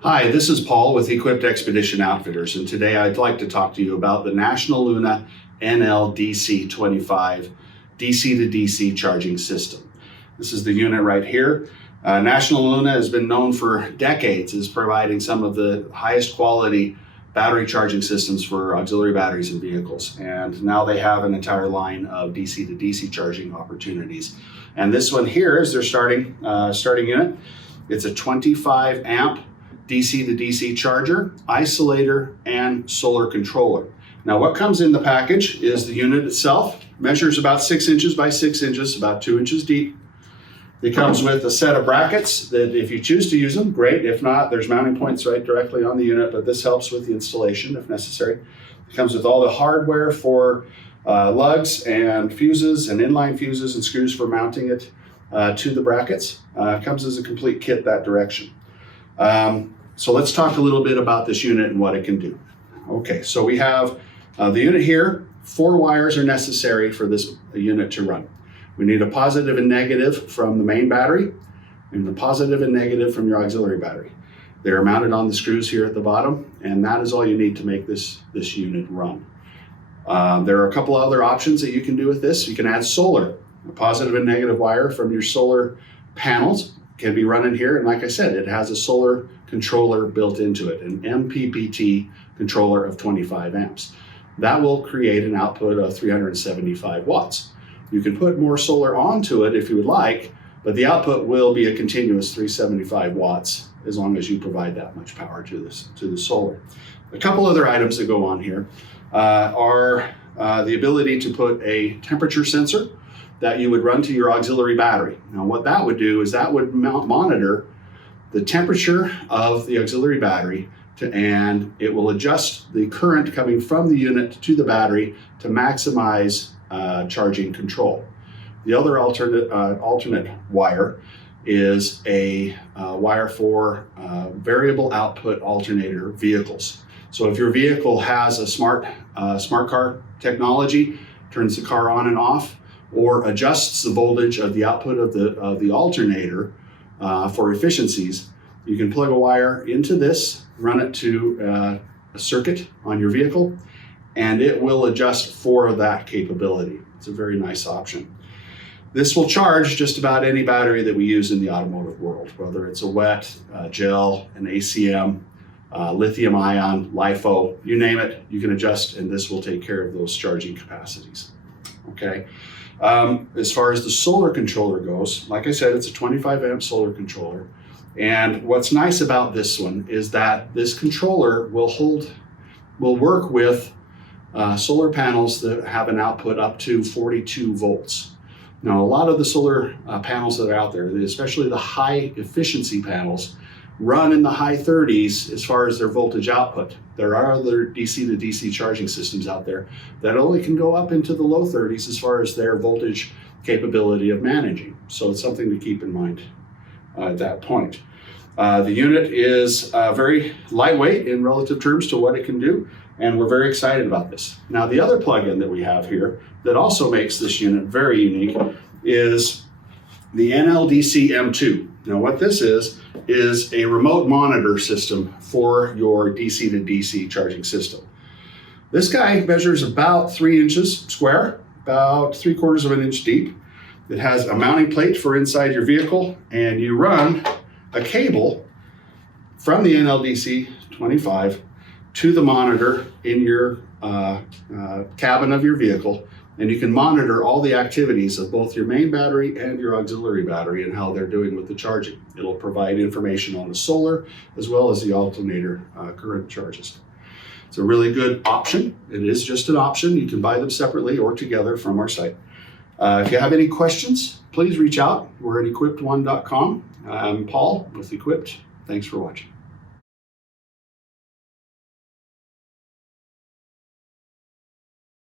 Hi, this is Paul with Equipt Expedition Outfitters, and today I'd like to talk to you about the National Luna NL DC-25 DC to DC charging system. This is the unit right here. National Luna has been known for decades as providing some of the highest quality battery charging systems for auxiliary batteries in vehicles, and now they have an entire line of DC to DC charging opportunities. And this one here is their starting unit. It's a 25 amp DC to DC charger, isolator, and solar controller. Now what comes in the package is the unit itself. Measures about 6 inches by 6 inches, about 2 inches deep. It comes with a set of brackets that if you choose to use them, great. If not, there's mounting points right directly on the unit, but this helps with the installation if necessary. It comes with all the hardware for lugs and fuses and inline fuses and screws for mounting it to the brackets. It comes as a complete kit that direction. So let's talk a little bit about this unit and what it can do. Okay, so we have the unit here. 4 wires are necessary for this unit to run. We need a positive and negative from the main battery and the positive and negative from your auxiliary battery. They're mounted on the screws here at the bottom, and that is all you need to make this unit run. There are a couple other options that you can do with this. You can add solar. A positive and negative wire from your solar panels can be run in here, and like I said, it has a solar controller built into it, an MPPT controller of 25 amps. That will create an output of 375 watts. You can put more solar onto it if you would like, but the output will be a continuous 375 watts as long as you provide that much power to the solar. A couple other items that go on here are the ability to put a temperature sensor that you would run to your auxiliary battery. Now what that would do is that would monitor the temperature of the auxiliary battery and it will adjust the current coming from the unit to the battery to maximize charging control. The other alternate wire is a wire for variable output alternator vehicles. So if your vehicle has a smart car technology, turns the car on and off, or adjusts the voltage of the output of the alternator for efficiencies, you can plug a wire into this, run it to a circuit on your vehicle, and it will adjust for that capability. It's a very nice option. This will charge just about any battery that we use in the automotive world, whether it's a wet, gel, an ACM, lithium ion, LiFo, you name it, you can adjust, and this will take care of those charging capacities. Okay. As far as the solar controller goes, like I said, it's a 25 amp solar controller. And what's nice about this one is that this controller will work with solar panels that have an output up to 42 volts. Now, a lot of the solar panels that are out there, especially the high efficiency panels, run in the high 30s as far as their voltage output. There are other DC to DC charging systems out there that only can go up into the low 30s as far as their voltage capability of managing. So it's something to keep in mind at that point. The unit is very lightweight in relative terms to what it can do, and we're very excited about this. Now, the other plug-in that we have here that also makes this unit very unique is the NLDC M2. Now, what this is a remote monitor system for your DC to DC charging system. This guy measures about 3 inches square, about 3/4 of an inch deep. It has a mounting plate for inside your vehicle, and you run a cable from the NLDC 25 to the monitor in your cabin of your vehicle, and you can monitor all the activities of both your main battery and your auxiliary battery and how they're doing with the charging. It'll provide information on the solar as well as the alternator current charges. It's a really good option. It is just an option. You can buy them separately or together from our site. If you have any questions, please reach out. We're at equipt1.com. I'm Paul with Equipt. Thanks for watching.